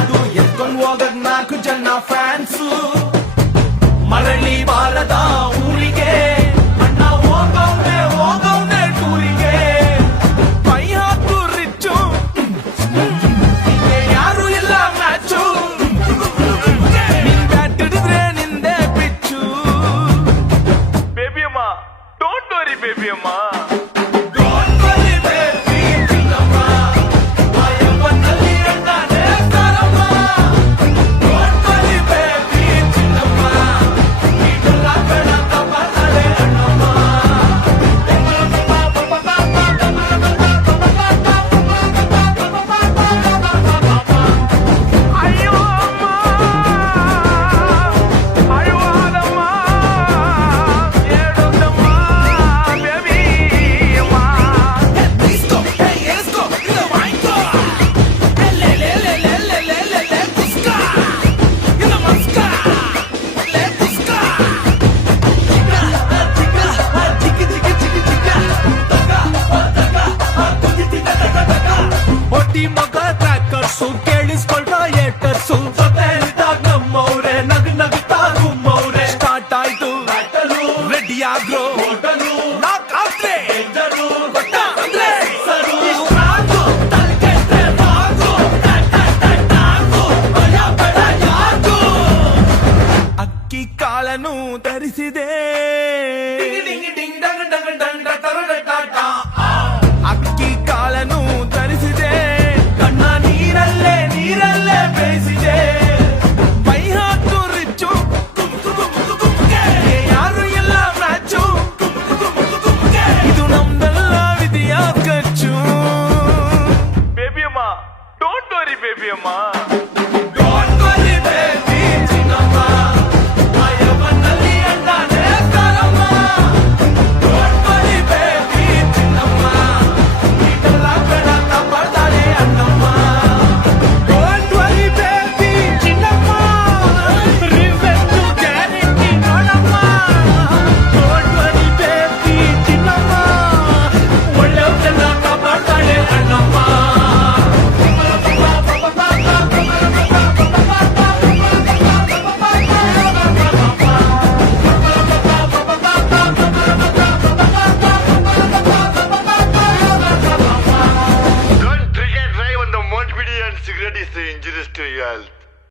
ಅದು ಎತ್ಕೊಂಡ್ ಹೋಗಕ್ 4 ಜನ ಫ್ಯಾನ್ಸು ಮರಳಿ ಬಾರದ ಊರಿಗೆ ಅಣ್ಣ ಹೋಗವ್ನೆ ಟೂರಿಗೆ ಕೈ ಹಾಕು ರಿಚ್ಚು ಯಾರು ಇಲ್ಲ ಮ್ಯಾಚು ನಿನ್ ಬ್ಯಾಟ್ ಹಿಡಿದ್ರೆ ನಿಂದೆ ಪಿಚ್ಚು ಬೇಬಿ ಅಮ್ಮ ಡೋಂಟ್ ವರಿ ಬೇಬಿ ಅಮ್ಮ ಮಗ ಟ್ರ್ಯಾಕರ್ಸು ಕೇಳಿಸ್ಕೊಳ್ತಾ ಏಟರ್ಸು ನಮ್ಮವ್ರೆ ನಗ್ತಾ ಗುಮ್ಮವ್ರೆ ಸ್ಟಾರ್ಟ್ ಆಯ್ತು ರೆಡಿ ಆಗ್ರೋ ಅಕ್ಕಿ ಕಾಳನು ತರಿಸಿದೆ ಅಕ್ಕಿ ಕಾಳನು ತರಿಸಿದೆ ಕಣ್ಣ ನೀರಲ್ಲೇ ಬೇಯಿಸಿದೆ ಮೈ ಹಾಕು ರಿಚ್ಚು ಯಾರು ಎಲ್ಲ ಮ್ಯಾಚು ಇದು ನಮ್ದೆಲ್ಲ ವಿಧಿಯ ಖರ್ಚು ಬೇಬಿ ಅಮ್ಮ ಡೋಂಟ್ ವರಿ ಬೇಬಿ ಅಮ್ಮ